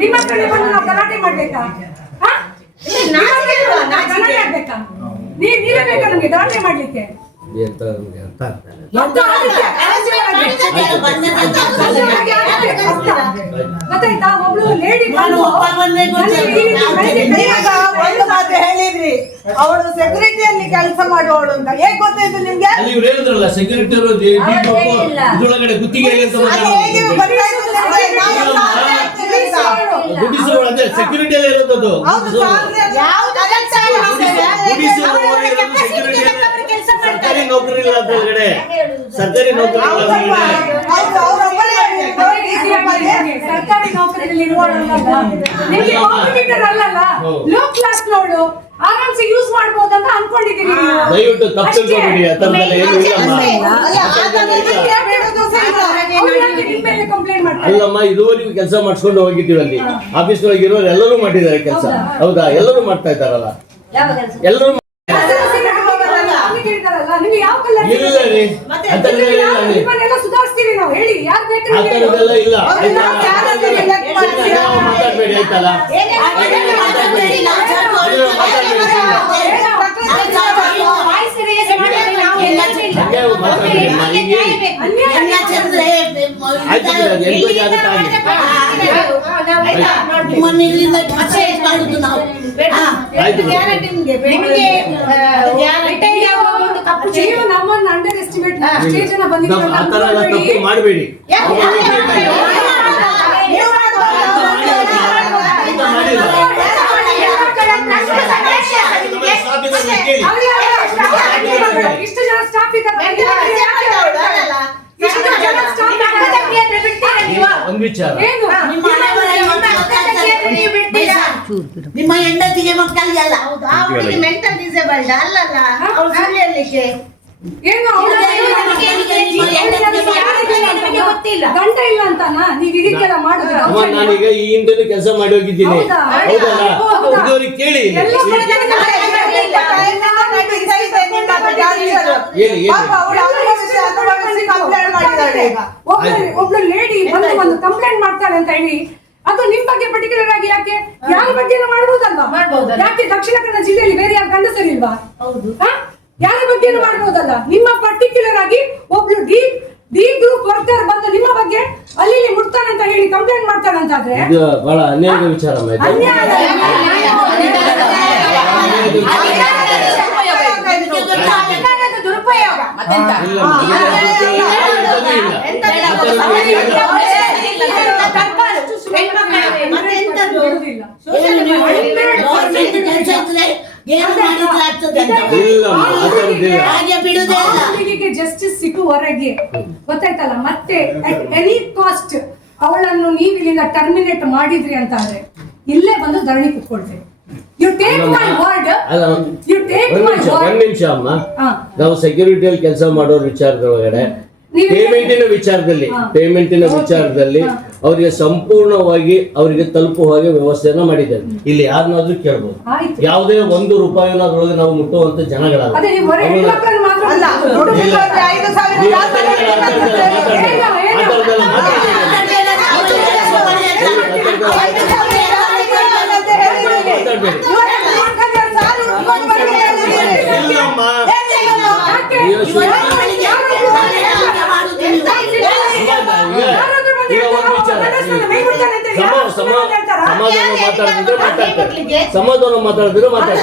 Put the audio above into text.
ನಿಮ್ಮ ಕಡೆ ಬಂದು ನಾವು ಗಲಾಟೆ ಮಾಡ್ಬೇಕಾ? ನೀವೇ ಬೇಕಾ ನಮ್ಗೆ ಗಲಾಟೆ ಮಾಡ್ಲಿಕ್ಕೆ? ಗೊತ್ತಾಯ್ತಾ? ಒಬ್ಳು ಲೇಡಿ ಒಂದು ಮಾತು ಹೇಳಿದ್ರಿ, ಅವಳು ಸೆಕ್ಯೂರಿಟಿಯಲ್ಲಿ ಕೆಲಸ ಮಾಡುವವಳು ಅಂತ. ಹೇಗೆ ಗೊತ್ತಾಯ್ತು ನಿಮ್ಗೆ? ಸೆಕ್ಯೂರಿಟಿ ಗುತ್ತಿಗೆ ಸೆಕ್ಯೂರಿಟಿ ಎಲ್ಲ ಇರೋದು ಸರ್ಕಾರಿ ನೌಕರಿ ಇಲ್ಲ ಅಂತ ಕಡೆ ಸರ್ಕಾರಿ ನೌಕರಿ ಸರ್ಕಾರಿ ನೌಕರಿಯಲ್ಲಿ ಅಲ್ಲಲ್ಲ, ಲೋ ಕ್ಲಾಸ್ ನೋಡು ಆರಾಮ್ಸೆ ಯೂಸ್ ಮಾಡಬಹುದಂತ ಅನ್ಕೊಂಡಿದ್ದೀರಿ. ದಯವಿಟ್ಟು ತಪ್ಪು ತಿಳ್ಕೊಬೇಡಿ. ಅಲ್ಲಮ್ಮ, ಇದುವರೆಗೂ ಕೆಲಸ ಮಾಡಿಸ್ಕೊಂಡು ಹೋಗಿದ್ದೀವಿ ಅಲ್ಲಿ ಆಫೀಸ್ ಒಳಗಿರೋರು ಎಲ್ಲರೂ ಮಾಡಿದ್ದಾರೆ ಕೆಲಸ. ಹೌದಾ? ಎಲ್ಲರೂ ಮಾಡ್ತಾ ಇದ್ದಾರಲ್ಲ, ಎಲ್ಲರೂ ಸುಧಾರಿಸ್ತೀವಿ ನಾವು. ಹೇಳಿ, ಯಾರು ಬೇಕು ಇಲ್ಲ. ಮಾತಾಡ್ಬೇಡಿ ಆಯ್ತಲ್ಲ. ನಮ್ಮನ್ನ ಅಂಡರ್ ಎಸ್ಟಿಮೇಟ್ ಮಾಡಬೇಡಿ. ಇಷ್ಟು ಜನ ಸ್ಟಾಫ್ ಒಂದು ವಿಚಾರ, ನಿಮ್ಮ ಹೆಂಡತಿಗೆ ಮಕ್ಕಳಿಗೆ ಅಲ್ಲ, ಅವಳಿಗೆ ಮೆಂಟಲ್ ಡಿಸೇಬಲ್ಡ್ ಅಲ್ಲಲ್ಲ, ಅವಳು ಸುಳ್ಳಿಯಲ್ಲಿಗೆ ಏನು ಗಂಡ ಇಲ್ಲ ಅಂತಾನ ನೀವು ಇದಕ್ಕೆಲ್ಲ ಮಾಡಿದ್ರೆ? ನಾನೀಗ ಈ ಹಿಂದೆ ಕೆಲಸ ಮಾಡಿ ಹೋಗಿದ್ದೀನಿ. ಹೌದಲ್ಲ? ಇದುವರೆಗೆ ಕೇಳಿ ಒಬ್ಳು ಲೇಡಿ ಬಂದು ಒಂದು ಕಂಪ್ಲೇಂಟ್ ಮಾಡ್ತಾಳೆ ಅಂತ ಹೇಳಿ, ಅದು ನಿಮ್ ಬಗ್ಗೆ ಪರ್ಟಿಕ್ಯುಲರ್ ಆಗಿ ಯಾಕೆ? ಯಾರ ಬಗ್ಗೆ ಮಾಡ್ಬೋದಲ್ವಾ? ಯಾಕೆ ದಕ್ಷಿಣ ಕನ್ನಡ ಜಿಲ್ಲೆಯಲ್ಲಿ ಬೇರೆ ಯಾರು ಗಂಡಸರಿಲ್ವಾ? ಯಾರ ಬಗ್ಗೆ ಮಾಡ್ಬೋದಲ್ಲ? ನಿಮ್ಮ ಪರ್ಟಿಕ್ಯುಲರ್ ಆಗಿ ಒಬ್ಳು ಡಿ ಗ್ರೂಪ್ ವರ್ಕರ್ ಬಂದು ನಿಮ್ಮ ಬಗ್ಗೆ ಅಲ್ಲಿ ಮುಟ್ತಾನೆ ಅಂತ ಹೇಳಿ ಕಂಪ್ಲೇಂಟ್ ಮಾಡ್ತಾಳೆ ಅಂತಾದ್ರೆ ಬಹಳ ಅನ್ಯಾಯದ ವಿಚಾರ. ದುರುಪಯೋಗ ಜಸ್ಟಿಸ್ ಸಿಕ್ಕುವರೆಗೆ ಗೊತ್ತಾಯ್ತಲ್ಲ. ಮತ್ತೆ ಅಟ್ ಎನಿ ಕಾಸ್ಟ್ ಅವಳನ್ನು ನೀವು ಇಲ್ಲಿಂದ ಟರ್ಮಿನೇಟ್ ಮಾಡಿದ್ರಿ ಅಂತ ಅಂದ್ರೆ ಇಲ್ಲೇ ಬಂದು ಧರಣಿ ಕುತ್ಕೊಳ್ತೇವೆ. You take my word. ಒಂದ್ ನಿಮಿಷ ಅಮ್ಮ, ನಾವು ಸೆಕ್ಯೂರಿಟಿಯಲ್ಲಿ ಕೆಲಸ ಮಾಡೋರ್ ವಿಚಾರದೊಳಗಡೆ ಪೇಮೆಂಟಿನ ವಿಚಾರದಲ್ಲಿ ಅವರಿಗೆ ಸಂಪೂರ್ಣವಾಗಿ ಅವರಿಗೆ ತಲುಪುವ ಹಾಗೆ ವ್ಯವಸ್ಥೆಯನ್ನ ಮಾಡಿದ್ದೇವೆ. ಇಲ್ಲಿ ಯಾರನ್ನಾದ್ರೂ ಕೇಳಬಹುದು, ಯಾವುದೇ ಒಂದು ರೂಪಾಯಿನಾದ್ರೊಳಗೆ ನಾವು ಮುಟ್ಟುವಂತ ಜನಗಳಲ್ಲ. ಸಮಾಧಾನ ಮಾತಾಡಿದ್ರೆ ಮಾತಾಡಿ.